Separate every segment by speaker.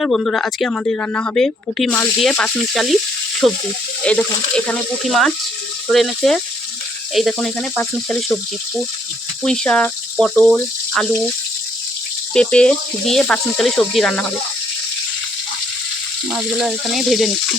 Speaker 1: নমস্কার বন্ধুরা, আজকে আমাদের রান্না হবে পুঁটি মাছ দিয়ে পাঁচমিশালি সবজি। এই দেখুন, এখানে পুঁটি মাছ ধরে এনেছে। এই দেখুন, এখানে পাঁচমিশালি সবজি। পুঁই শাক, পটল, আলু, পেঁপে দিয়ে পাঁচমিশালি সবজি রান্না হবে। মাছগুলো এখানে ভেজে নিচ্ছি।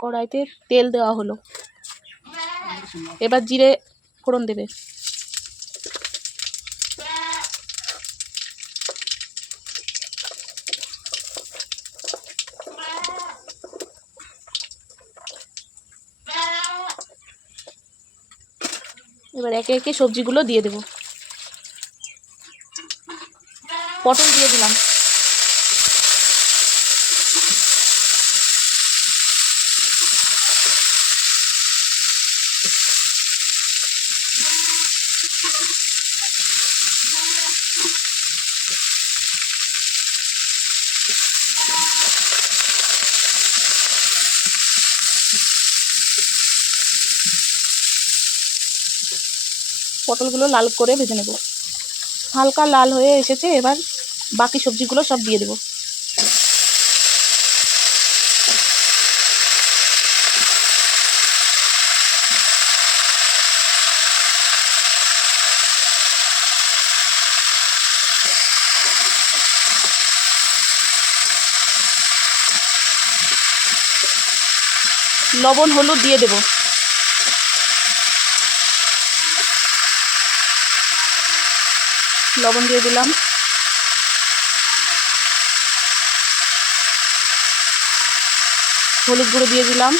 Speaker 1: কড়াইতে তেল দেওয়া হলো। এবার জিরে ফোড়ন দেবে। এবার একে একে সবজিগুলো দিয়ে দেব। পটল দিয়ে দিলাম। পটলগুলো লাল করে ভেজে নেব। হালকা লাল হয়ে এসেছে এবার বাকি সবজিগুলো সব দিয়ে দেবো। লবণ হলুদ দিয়ে দেবো। লবণ দিয়ে দিলাম। হলুদ গুঁড়ো দিয়ে দিলাম।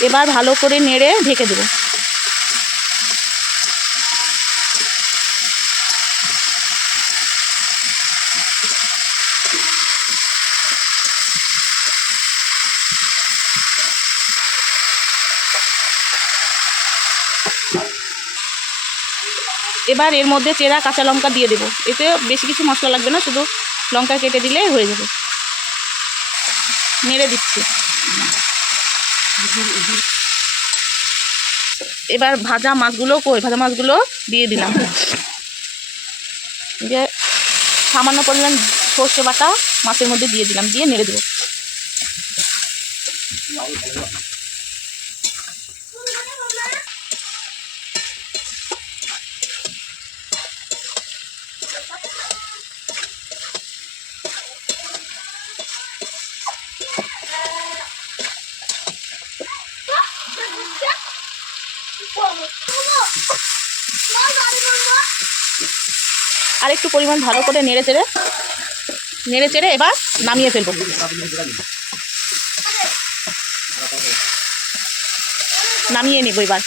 Speaker 1: এবার ভালো করে নেড়ে ঢেকে দেবো। এবার এর মধ্যে চেরা, কাঁচা লঙ্কা দিয়ে দেবো। এতে বেশি কিছু মশলা লাগবে না, শুধু লঙ্কা কেটে দিলেই হয়ে যাবে। নেড়ে দিচ্ছি। এবার ভাজা মাছগুলো, কই ভাজা মাছগুলো দিয়ে দিলাম। দিয়ে সামান্য পরিমাণ সর্ষে বাটা মাছের মধ্যে দিয়ে দিলাম, দিয়ে নেড়ে দেবো। আর একটু পরিমাণ ভালো করে নেড়ে চেড়ে নেড়ে চেড়ে এবার নামিয়ে ফেলব। নামিয়ে নেব এবার।